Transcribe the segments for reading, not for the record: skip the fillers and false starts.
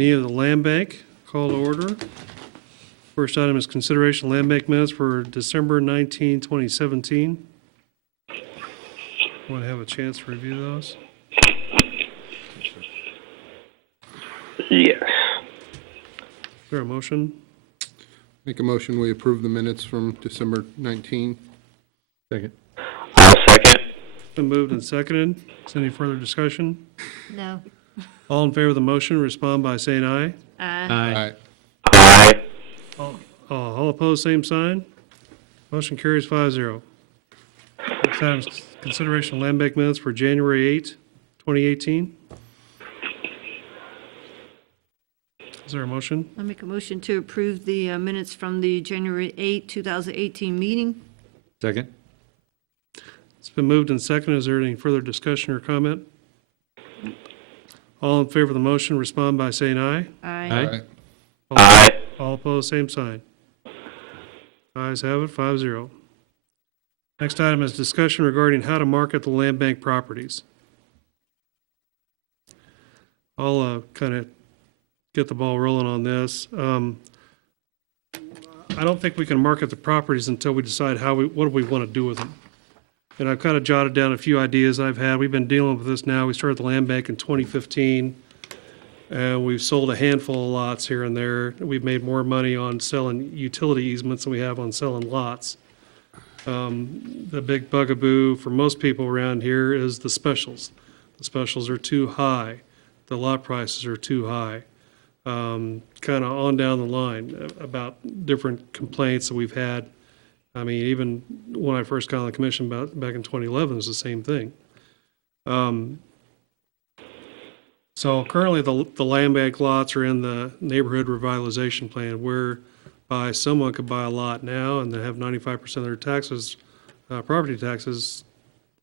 Any of the land bank, call to order. First item is consideration of land bank minutes for December 19, 2017. Want to have a chance to review those? Yes. Is there a motion? Make a motion, we approve the minutes from December 19. Second. I'll second. Been moved and seconded. Is there any further discussion? No. All in favor of the motion, respond by saying aye. Aye. Aye. All opposed, same sign. Motion carries 5-0. Next item is consideration of land bank minutes for January 8, 2018. Is there a motion? I'll make a motion to approve the minutes from the January 8, 2018 meeting. Second. It's been moved and seconded. Is there any further discussion or comment? All in favor of the motion, respond by saying aye. Aye. Aye. All opposed, same sign. Ayes have it, 5-0. Next item is discussion regarding how to market the land bank properties. I'll kind of get the ball rolling on this. I don't think we can market the properties until we decide what do we want to do with them. And I've kind of jotted down a few ideas I've had. We've been dealing with this now. We started the land bank in 2015. And we've sold a handful of lots here and there. We've made more money on selling utility easements than we have on selling lots. The big bugaboo for most people around here is the specials. The specials are too high. The lot prices are too high. Kind of on down the line about different complaints that we've had. I mean, even when I first got on the commission back in 2011, it was the same thing. So currently, the land bank lots are in the neighborhood revitalization plan, whereby someone could buy a lot now and then have 95% of their taxes, property taxes,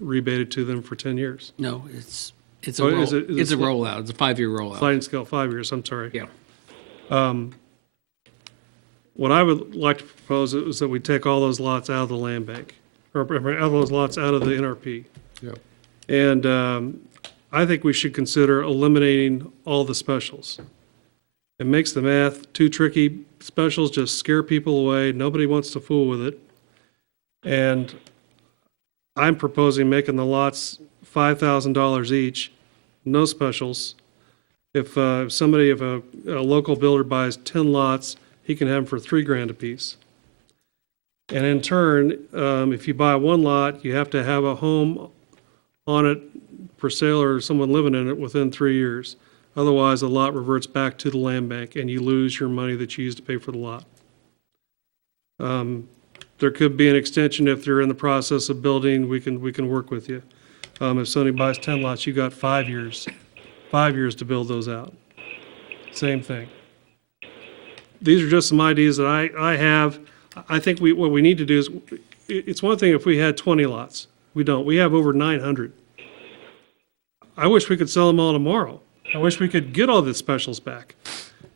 rebated to them for 10 years. No, it's Oh, a is it rollout. It's a 5-year rollout. Sliding scale, 5 years, I'm sorry. Yeah. What I would like to propose is that we take all those lots out of the land bank, or all those lots out of the NRP. Yep. And I think we should consider eliminating all the specials. It makes the math too tricky. Specials just scare people away. Nobody wants to fool with it. And I'm proposing making the lots $5,000 each, no specials. If a local builder buys 10 lots, he can have them for $3,000 apiece. And in turn, if you buy one lot, you have to have a home on it for sale or someone living in it within 3 years. Otherwise, the lot reverts back to the land bank and you lose your money that you used to pay for the lot. There could be an extension if they're in the process of building. We can work with you. If somebody buys 10 lots, you got 5 years. 5 years to build those out. Same thing. These are just some ideas that I have. I think what we need to do is, it's one thing if we had 20 lots. We don't. We have over 900. I wish we could sell them all tomorrow. I wish we could get all the specials back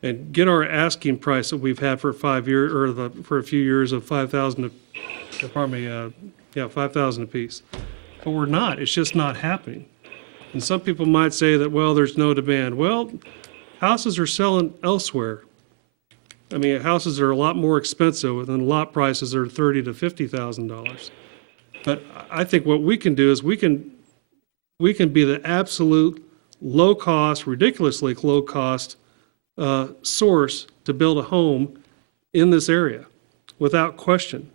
and get our asking price that we've had for 5 years, or for a few years of 5,000. $5,000 apiece. But we're not. It's just not happening. And some people might say that, well, there's no demand. Well, houses are selling elsewhere. I mean, houses are a lot more expensive, and lot prices are $30,000 to $50,000. But I think what we can do is we can be the absolute low-cost, ridiculously low-cost source to build a home in this area without question.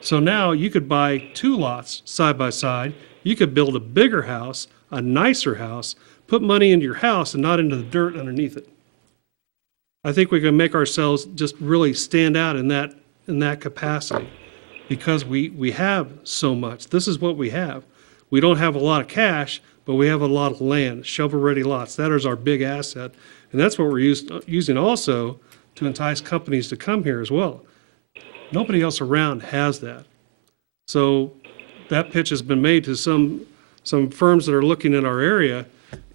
So now you could buy 2 lots side by side. You could build a bigger house, a nicer house, put money into your house and not into the dirt underneath it. I think we can make ourselves just really stand out in that capacity because we have so much. This is what we have. We don't have a lot of cash, but we have a lot of land, shovel-ready lots. That is our big asset. And that's what we're using also to entice companies to come here as well. Nobody else around has that. So that pitch has been made to some firms that are looking in our area,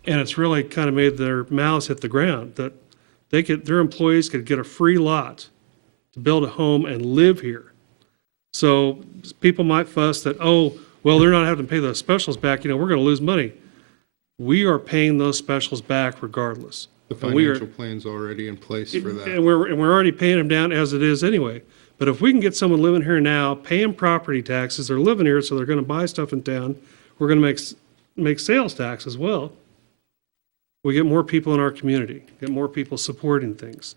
and it's really kind of made their mouths hit the ground, that their employees could get a free lot to build a home and live here. So people might fuss that, oh, well, they're not having to pay those specials back, we're going to lose money. We are paying those specials back regardless. The And we are- financial plan's already in place for that. And we're already paying them down as it is anyway. But if we can get someone living here now, paying property taxes, they're living here, so they're gonna buy stuff in town, we're gonna make sales tax as well. We get more people in our community, get more people supporting things.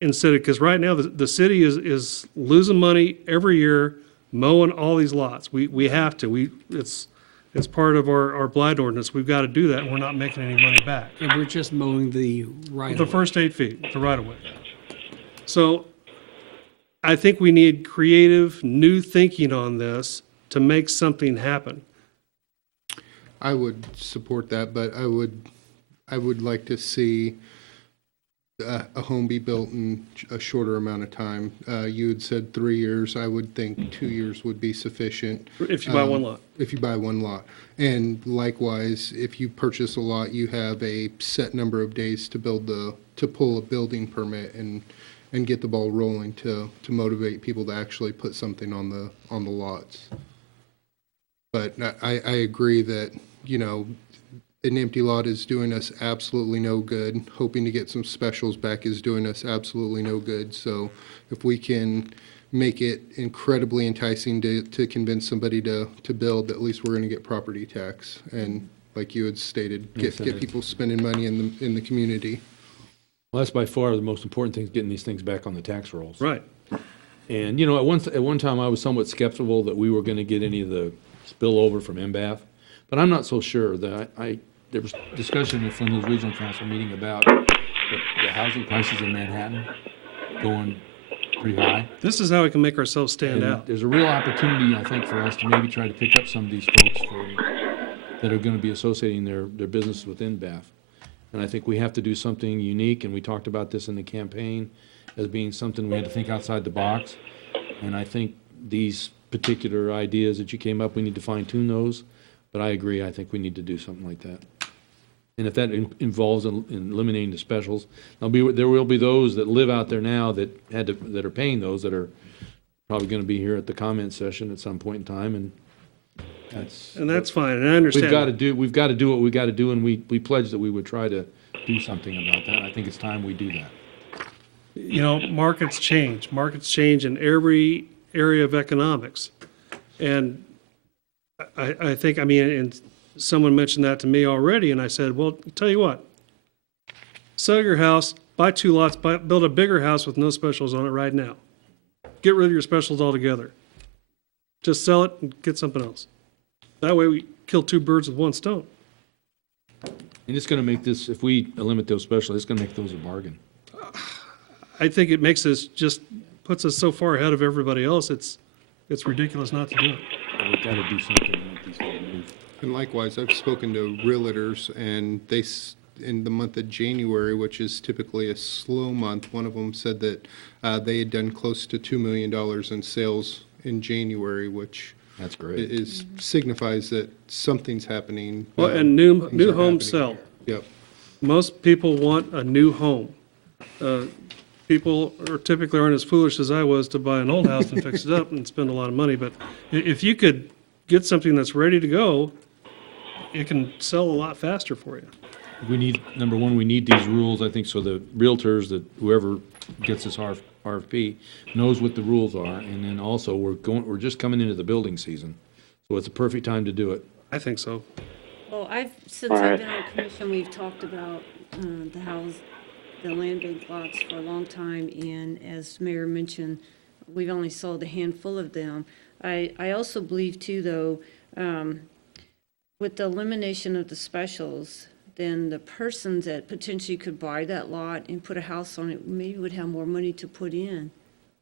Instead of, because right now, the city is losing money every year mowing all these lots. We have to, it's part of our blight ordinance. We've got to do that, and we're not making any money back. And we're just mowing the right The of way. first 8 feet, the right of way. So I think we need creative, new thinking on this to make something happen. I would support that, but I would like to see a home be built in a shorter amount of time. You had said 3 years. I would think 2 years would be sufficient. If you buy one lot. If you buy one lot. And likewise, if you purchase a lot, you have a set number of days to pull a building permit and get the ball rolling to motivate people to actually put something on the lots. But I agree that, an empty lot is doing us absolutely no good. Hoping to get some specials back is doing us absolutely no good. So if we can make it incredibly enticing to convince somebody to build, at least we're going to get property tax. And like you had stated, get people spending money in the community. Well, that's by far the most important thing, is getting these things back on the tax rolls. Right. And, at one time, I was somewhat skeptical that we were going to get any of the spillover from MBAF, but I'm not so sure. There was discussion at Flint Hills Regional Council meeting about the housing prices in Manhattan going pretty high. This is how we can make ourselves stand And out. there's a real opportunity, I think, for us to maybe try to pick up some of these folks that are going to be associating their business with NBAF. And I think we have to do something unique, and we talked about this in the campaign as being something we had to think outside the box. And I think these particular ideas that you came up, we need to fine tune those. But I agree, I think we need to do something like that. And if that involves in eliminating the specials, there will be those that live out there now that are paying those, that are probably going to be here at the comment session at some point in time, and that's fine, and I understand. We've got to do what we got to do, and we pledged that we would try to do something about that. I think it's time we do that. Markets change. Markets change in every area of economics. And I think, and someone mentioned that to me already, and I said, well, tell you what, sell your house, buy 2 lots, build a bigger house with no specials on it right now. Get rid of your specials altogether. Just sell it and get something else. That way we kill 2 birds with one stone. And it's going to make this, if we eliminate those specials, it's going to make those a bargain. I think it makes us, just puts us so far ahead of everybody else, it's ridiculous not to do it. We've got to do something to make these things move. And likewise, I've spoken to realtors, and in the month of January, which is typically a slow month, one of them said that they had done close to $2 million in sales in January, which That's great. signifies that something's happening. Well, and new things are homes happening. sell. Yep. Most people want a new home. People typically aren't as foolish as I was to buy an old house and fix it up and spend a lot of money, but if you could get something that's ready to go, it can sell a lot faster for you. We need, number one, we need these rules, I think, so the realtors, that whoever gets this RFP knows what the rules are. And then also, we're just coming into the building season, so it's a perfect time to do it. I think so. Well, since I've been on commission, we've talked about the land bank lots for a long time, and as Mayor mentioned, we've only sold a handful of them. I also believe too, though, with the elimination of the specials, then the persons that potentially could buy that lot and put a house on it maybe would have more money to put in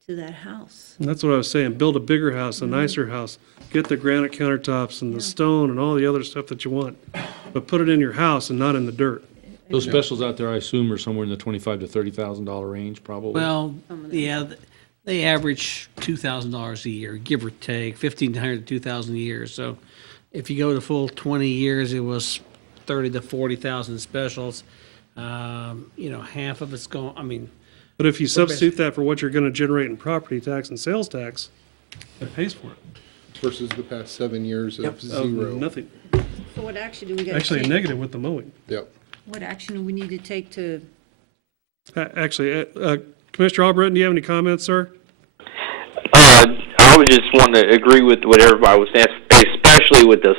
to that house. And that's what I was saying, build a bigger house, a nicer house, get the granite countertops and the stone and all the other stuff that you want, but put it in your house and not in the dirt. Those specials out there, I assume, are somewhere in the $25,000 to $30,000 range, probably. Well, yeah, they average $2,000 a year, give or take, $1,500 to $2,000 a year. So if you go to full 20 years, it was 30 to 40,000 specials. Half of it's gone. But if you substitute that for what you're gonna generate in property tax and sales tax, it pays for it. Versus the past 7 years of Of zero. nothing. So what action do we got to Actually, a take? negative with the mowing. Yep. what action do we need to take to, Actually, Commissioner Albritton, do you have any comments, sir? I would just want to agree with what everybody was saying, especially with this.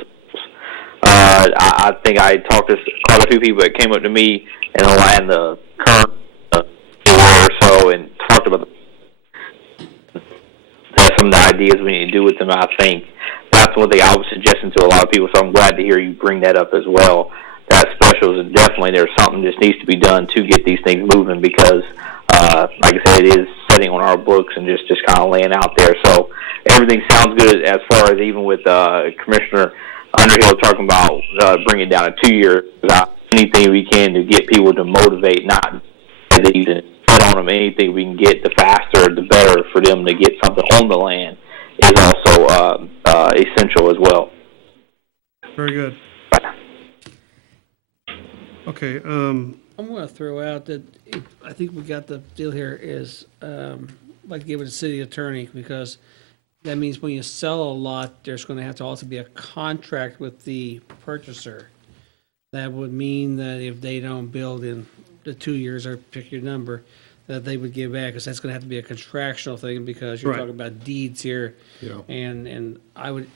I think I talked to quite a few people that came up to me and the current or so and talked about some of the ideas we need to do with them. I think that's one thing I was suggesting to a lot of people, so I'm glad to hear you bring that up as well. That specials, definitely there's something that needs to be done to get these things moving because, like I said, it is sitting on our books and just kind of laying out there. So everything sounds good as far as even with Commissioner Underhill talking about bringing it down to 2 years. Anything we can to get people to motivate, not these and put on them. Anything we can get, the faster, the better for them to get something on the land is also essential as well. Very good. Okay, I'm going to throw out that I think we got the deal here is, I'd like to give it to the city attorney because that means when you sell a lot, there's going to have to also be a contract with the purchaser. That would mean that if they don't build in the 2 years or pick your number, that they would give back, because that's going to have to be a contractual thing because you're Right. talking about deeds here. Yeah. And I would,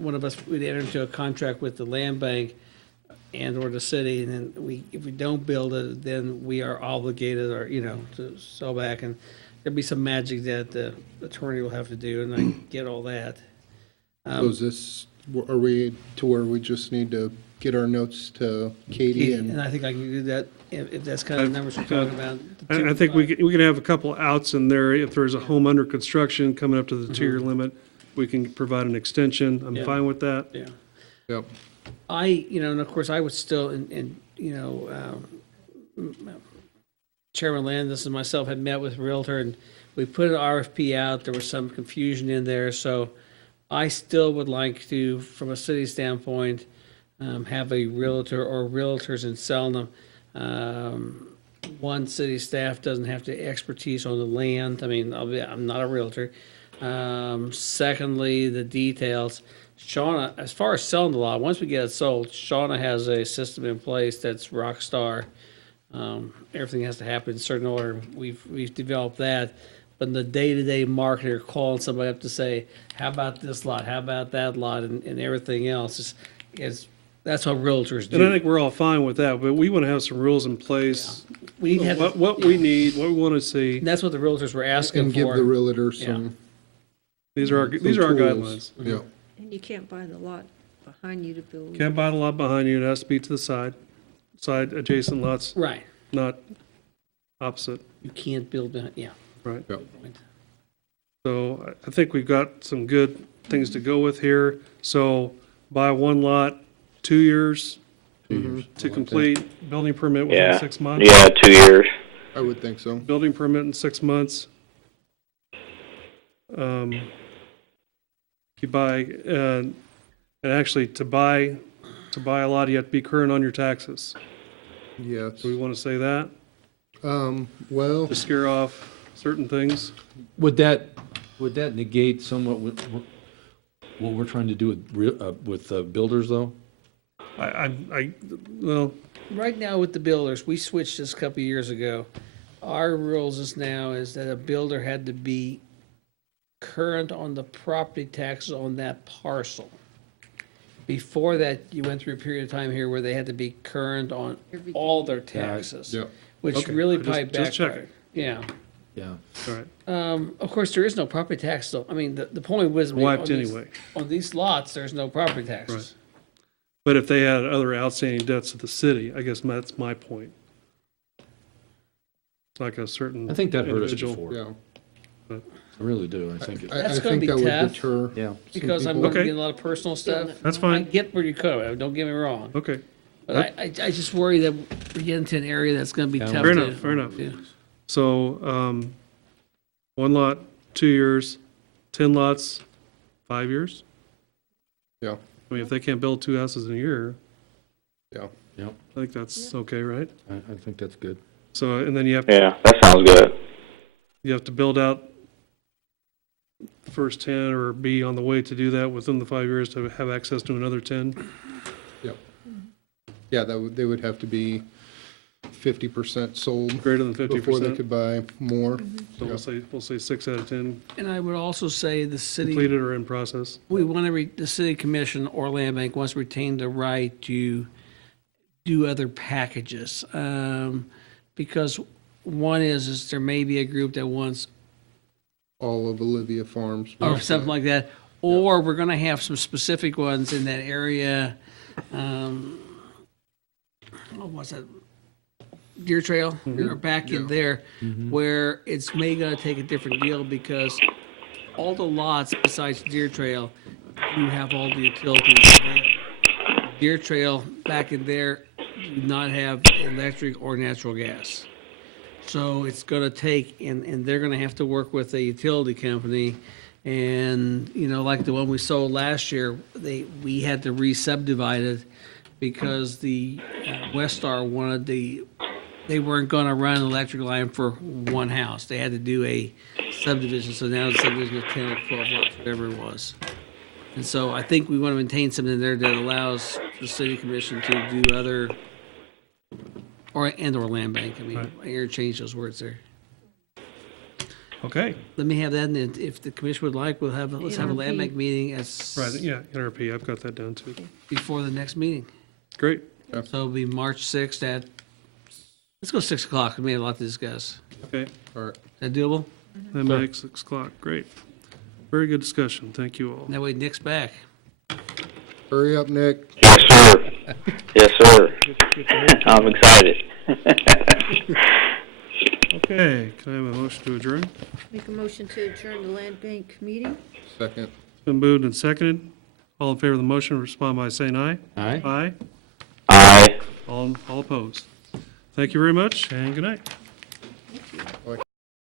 one of us would enter into a contract with the land bank and or the city, and then if we don't build it, then we are obligated or, to sell back. And there'll be some magic that the attorney will have to do, and I get all that. So is this, are we to where we just need to get our notes to Katie And and, I think I can do that if that's kind of the numbers we're talking about. I think we can have a couple outs in there. If there's a home under construction coming up to the 2-year limit, we can provide an extension. I'm Yeah. fine with that. Yeah. yep, And of course, I would still, Chairman Landis and myself had met with Realtor, and we put an RFP out. There was some confusion in there, so I still would like to, from a city standpoint, have a Realtor or Realtors and sell them. One, city staff doesn't have the expertise on the land. I mean, I'm not a Realtor. Secondly, the details. Shauna, as far as selling the lot, once we get it sold, Shauna has a system in place that's rock star. Everything has to happen in a certain order. We've developed that. But in the day-to-day marketer calling somebody up to say, how about this lot? How about that lot? And everything else is that's what realtors do. And I think we're all fine with that, but we want to have some rules in place. We need to have, What we need, what we want to see. that's what the realtors were asking and give for. the realtor some. These are our some guidelines. tools. Yeah, and you can't buy the lot behind you to build. Can't buy the lot behind you. It has to be to the side adjacent lots, Right. not opposite, You can't build behind, yeah. right? Yep. So I think we've got some good things to go with here. So buy one lot, 2 years to complete, building permit within Yeah. 6 months. Yeah, 2 years. I would think so. Building permit in 6 months. You buy, and actually to buy a lot, you have to be current on your taxes. Yes. Do we want to say that Well, to scare off certain things? Would that negate somewhat what we're trying to do with builders, though? Well, Right now with the builders, we switched this a couple of years ago. Our rules is now is that a builder had to be current on the property taxes on that parcel. Before that, you went through a period of time here where they had to be current on all their taxes, yeah, which Okay, really just- probably just checking. backfired. Yeah. Yeah. all right, Of course, there is no property tax, though. I mean, the point was. wiped anyway. On these lots, there's no property taxes. Right. But if they had other outstanding debts to the city, I guess that's my point. It's like a certain I think that hurt us individual. before. yeah. I really do. I think it. I That's gonna think be that would tough. deter. Yeah. Because I'm people- going to Okay. get a lot of personal stuff. That's I fine. get where you come, don't get me wrong. Okay, But I just worry that we're getting to an area that's gonna be Yeah. tough Fair to. enough, fair enough. Yeah. so, one lot, 2 years, 10 lots, 5 years? Yeah, I mean, if they can't build 2 houses in a year, yeah. Yep. I think that's okay, right? I think that's good. So, and then you have, Yeah, that sounds good. you have to build out the first 10 or be on the way to do that within the 5 years to have access to another 10. Yeah, they would have to be 50% sold Greater than before they 50%. could buy more. So we'll say 6 out of 10 And I would also say the city, completed or in process. we want to, the city commission or land bank wants to retain the right to do other packages. Because one is there may be a group that wants, All of Olivia Farms. or something like that, or we're going to have some specific ones in that area. What was it? Deer Trail, or back in there, where it's may gonna take a different deal because all the lots besides Deer Trail, you have all the utilities there. Deer Trail back in there do not have electric or natural gas. So it's gonna take, and they're gonna have to work with a utility company. And, you know, like the one we sold last year, we had to re-subdivide it because the Westar wanted they weren't gonna run an electric line for one house. They had to do a subdivision, so now the subdivision is 10 or 12 lots, whatever it was. And so I think we want to maintain something there that allows the city commission to do other, or land bank. I mean, I interchange those words there. Okay, Let me have that, and then if the commission would like, let's have a land bank meeting right, yeah, NRP, I've got that down too. before the next meeting. Great, So it'll be March 6th let's go 6 o'clock. We may have a lot to discuss. okay, All right. Is that doable? that makes 6 o'clock, great. Very good discussion, thank you all. That way Nick's back. Hurry up, Nick. Yes, sir. Yes, sir. I'm excited. Okay, can I have a motion to adjourn? Make a motion to adjourn the land bank meeting? Second. Been moved and seconded. All in favor of the motion, respond by saying aye. Aye. Aye. Aye. All opposed. Thank you very much, and good night. Thank you.